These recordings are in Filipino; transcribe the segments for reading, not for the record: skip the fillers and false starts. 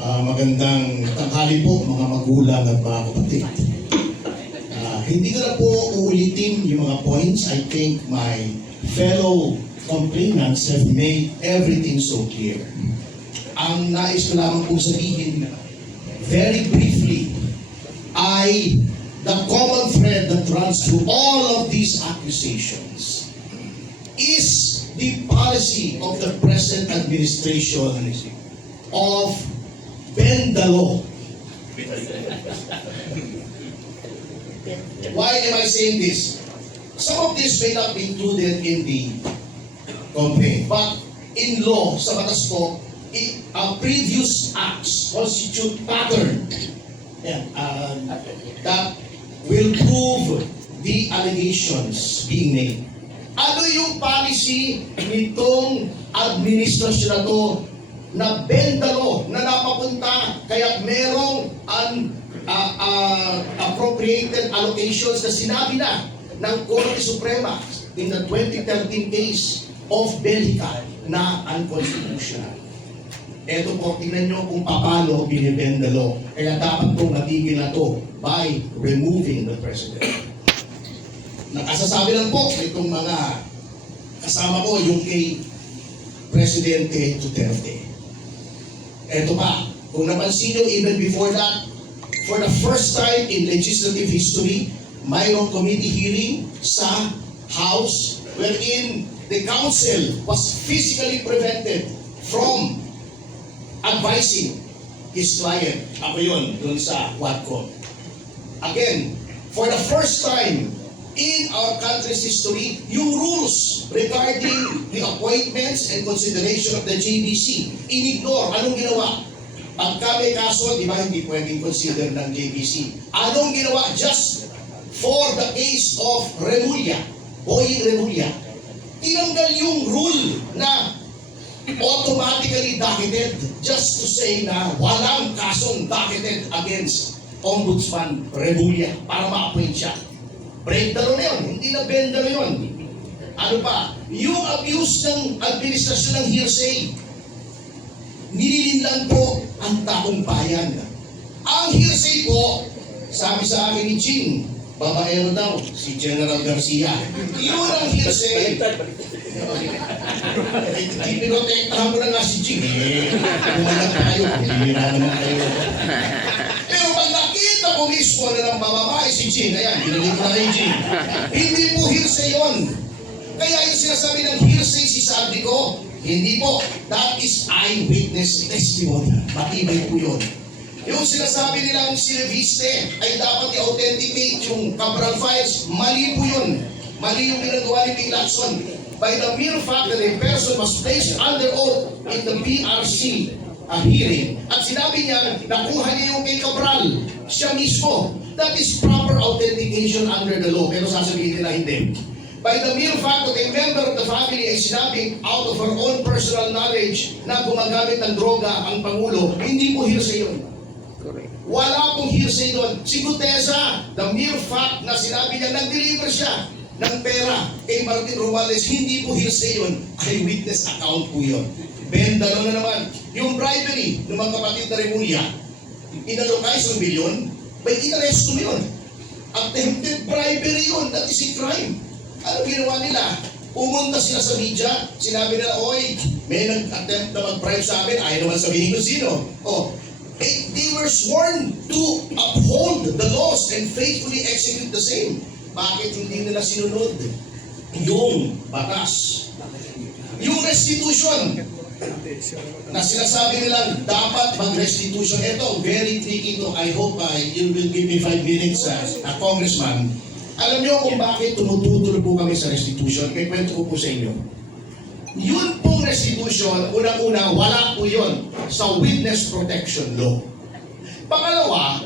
Magandang tanghali po mga magulang at mga kapatid. Hindi ko na po uulitin yung mga points. I think my fellow complainants have made everything so clear. Ang nais ko lamang po sabihin, very briefly, ay the common thread that runs through all of these accusations is the policy of the present administration of bend the law. Why am I saying this? Some of this may not be included in the complaint, but in law, sa batas po, previous acts constitute pattern that will prove the allegations being made. Ano yung policy nitong administrasyon na to na bend the law, na napapunta kaya merong appropriated allocations na sinabi na ng Korte Suprema in the 2013 case of Belgica na unconstitutional. Eto po, tingnan nyo kung paano binibend the law. Kaya dapat pong natigil na to by removing the president. Nakasasabi lang po itong mga kasama ko yung kay Presidente Duterte. Eto pa, kung napansin nyo, even before that, for the first time in legislative history, mayroong committee hearing sa House wherein the council was physically prevented from advising his client. Ako yun, dun sa Quadcom. Again, for the first time in our country's history, yung rules regarding the appointments and consideration of the JBC, in-ignore. Anong ginawa? Pagka may kaso, di ba, hindi pwedeng consider ng JBC. Anong ginawa? Just for the case of Remulla, Boying Remulla, tinanggal yung rule na automatically docketed just to say na walang kasong docketed against Ombudsman Remulla para ma-appoint siya. Break the law na yun, hindi na bend the law yun. Ano pa? Yung abuse ng administrasyon ng hearsay, nililinlan po ang taong bayan. Ang hearsay po, sabi sa akin ni Ching, babaero daw, si General Garcia. Yun ang hearsay. Hindi pinotektahan mo na nga si Ching. Pumalag pa kayo, hindi na naman kayo. Pero pag nakita ko mismo na ng babae si Ching, ayan, ginalik ko na kay Ching. Hindi po hearsay yun. Kaya yung sinasabi ng hearsay si Saldi ko, hindi po. That is eyewitness testimony. Matibay po yun. Yung sinasabi nilang si Leviste ay dapat i-authenticate yung Cabral files, mali po yun. Mali yung ginagawa ni King Lacson. By the mere fact that a person was placed under oath in the PRC hearing, at sinabi niya, nakuha niya yung kay Cabral, siya mismo. That is proper authentication under the law. Pero sasabihin nila hindi. By the mere fact that a member of the family ay sinabing out of her own personal knowledge na gumagamit ng droga ang Pangulo, hindi po hearsay yun. Wala pong hearsay doon. Si Gutesa, the mere fact na sinabi niya, nag-deliver siya ng pera kay Martin Romualdez, hindi po hearsay yun. Eyewitness account po yun. Bendalo na naman. Yung bribery ng mga kapatid na Remulla, inalokay sa milyon, may inaresto mo yun. Attempted bribery yun. That is a crime. Ano ginawa nila? Pumunta sila sa media, sinabi nila, oy, may nag-attempt na mag-bribe sa amin, ayaw naman sabihin kung sino. Oh, they were sworn to uphold the laws and faithfully execute the same. Bakit hindi nila sinunod yung batas? Yung restitution na sinasabi nila dapat mag-restitution. Ito, very tricky ito. I hope you will give me 5 minutes, Congressman. Alam niyo kung bakit tumututol po kami sa restitution? Kaya kwento ko po sa inyo. Yun pong restitution, unang-una, wala po yun sa witness protection law. Pangalawa,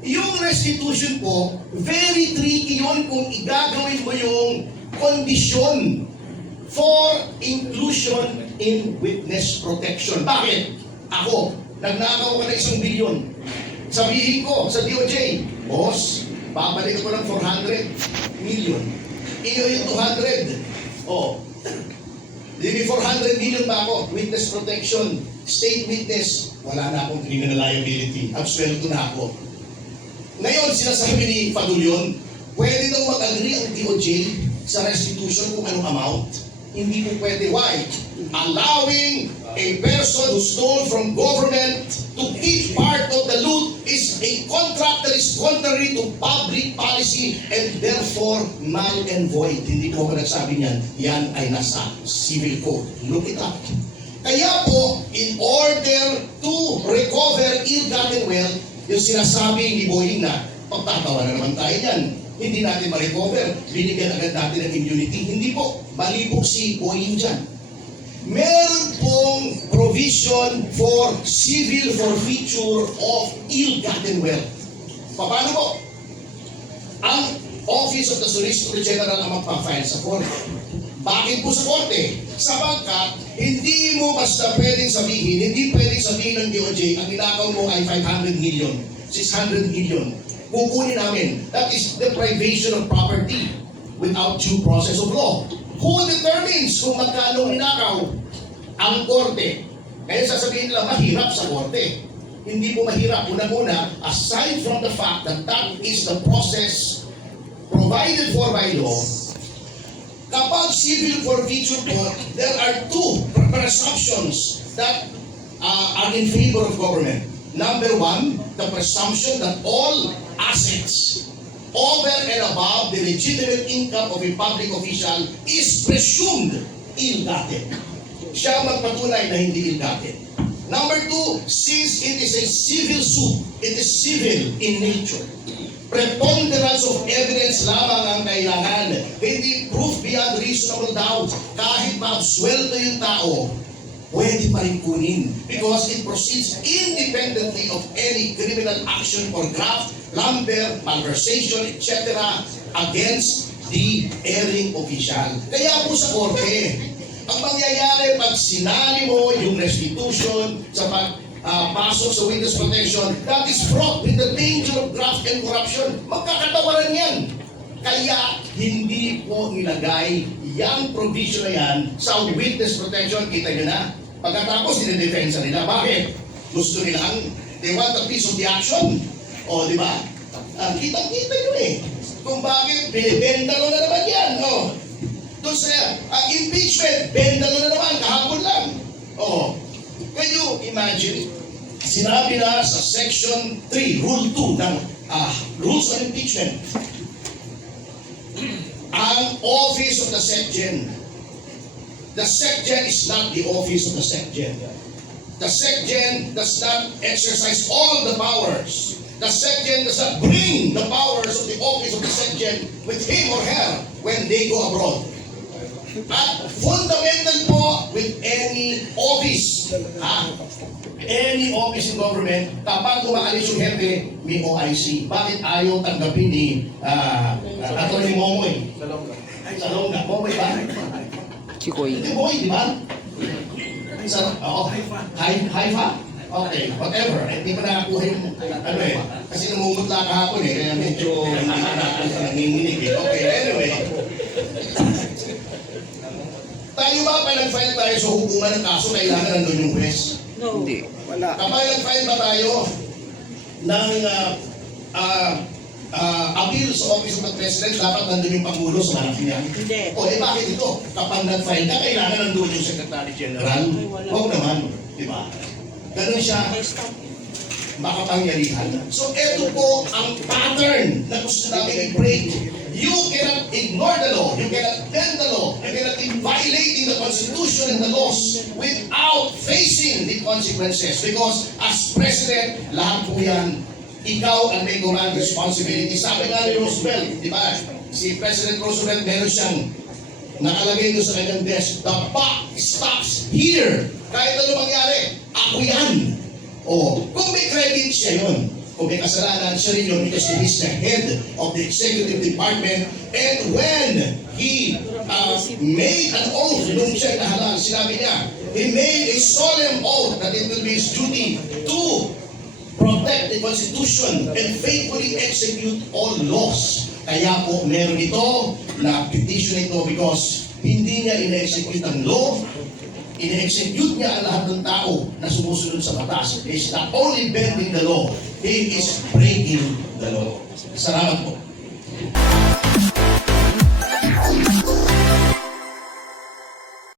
yung restitution po, very tricky yun kung igagawin mo yung kondisyon for inclusion in witness protection. Bakit? Ako, nagnakaw ka na 1 bilyon. Sabihin ko sa DOJ, boss, babalik ako ng 400 million. Iyo yung 200. Oh. May 400 million pa ako, witness protection, state witness, wala na akong criminal liability, absuelto na ako. Ngayon, sinasabi ni Fadulyon, pwede daw mag-agree ang DOJ sa restitution kung anong amount. Hindi po pwede. Why? Allowing a person who stole from government to keep part of the loot is a contract that is contrary to public policy and therefore null and void. Hindi po ako nagsabi niyan. Yan ay nasa civil code. Look it up. Kaya po, in order to recover ill-gotten wealth, yung sinasabi ni Boying na, pagtatawa na naman tayo yan. Hindi natin ma-recover, binigyan agad natin ng immunity. Hindi po, mali po si Boying dyan. Meron pong provision for civil forfeiture of ill-gotten wealth. Paano po? Ang Office of the Solicitor General ang magpa-file sa Korte. Bakit po sa Korte? Sapagkat hindi mo basta pwedeng sabihin, hindi pwedeng sabihin ng DOJ, ang ninakaw mo ay 500 million, 600 million. Kukunin namin. That is deprivation of property without due process of law. Who determines kung magkano ninakaw? Ang Korte. Kaya sasabihin nila, mahirap sa Korte. Hindi po mahirap. Una-una, aside from the fact that that is the process provided for by law, kapag civil forfeiture po, there are two presumptions that are in favor of government. Number one, the presumption that all assets over and above the legitimate income of a public official is presumed ill-gotten. Siya magpatunay na hindi ill-gotten. Number two, since it is a civil suit, it is civil in nature. Preponderance of evidence lamang ang kailangan, hindi proof beyond reasonable doubt. Kahit maabsuelto yung tao, pwede pa rin kunin because it proceeds independently of any criminal action or graft, lumber, malversation, etc. against the erring official. Kaya po sa Korte, ang mangyayari pag sinali mo yung restitution sa pasok sa witness protection, that is fraught with the danger of graft and corruption. Magkakatawaran yan. Kaya hindi po nilagay yung provision na yan sa witness protection. Kita nyo na. Pagkatapos, dinidefensa nila. Bakit? Gusto nila they want a piece of the action. O, di ba? Kitang-kita nyo eh. Kung bakit, binibenta na naman yan. O, doon sa impeachment, benta na naman, kahapon lang. O, can you imagine? Sinabi na sa Section 3, Rule 2 ng Rules on Impeachment, ang Office of the SecGen. The SecGen is not the Office of the SecGen. The SecGen does not exercise all the powers. The SecGen does not bring the powers of the Office of the SecGen with him or her when they go abroad. At fundamental po with any office, any office in government, kapag umaalis yung hepe, may OIC. Bakit ayaw tanggapin ni Atty. Momoy? Salonga. Momoy ba? Chikoy. Hindi Moy, di ba? Oo. Haifa? Okay, whatever. Hindi pa nakakuha yung, kasi namumutla kahapon kaya medyo hindi pa nanginginig eh. Okay, anyway. Tayo ba nag-file tayo sa hukuman ng kaso, kailangan nandun yung press? No. Hindi. Wala. Kapag nag-file ba tayo ng appeal sa Office of the President, dapat nandun yung Pangulo sa harap niya? Hindi. O, bakit ito? Kapag nag-file ka, kailangan nandun yung Secretary General? Huwag naman, di ba? Ganun siya, makapangyarihan. So, ito po ang pattern na gusto namin i-break. You cannot ignore the law. You cannot bend the law. You cannot be violating the Constitution and the laws without facing the consequences. Because as President, lahat po yan, ikaw ang may command responsibility. Sabi nga ni Roosevelt, di ba? Si President Roosevelt, meron siyang nakalagay doon sa kanyang desk, the buck stops here. Kahit ano mangyari, ako yan. O, kung may credit siya yun. Kung may kasalanan, siya rin yun because he is the head of the executive department. And when he made an oath nung siya nahalal, sinabi niya, he made a solemn oath that it will be his duty to protect the Constitution and faithfully execute all laws. Kaya po meron ito na petition ito because hindi niya ina-execute ang law, ine-execute niya ang lahat ng tao na sumusunod sa batas. He is not only bending the law, he is breaking the law. Salamat po.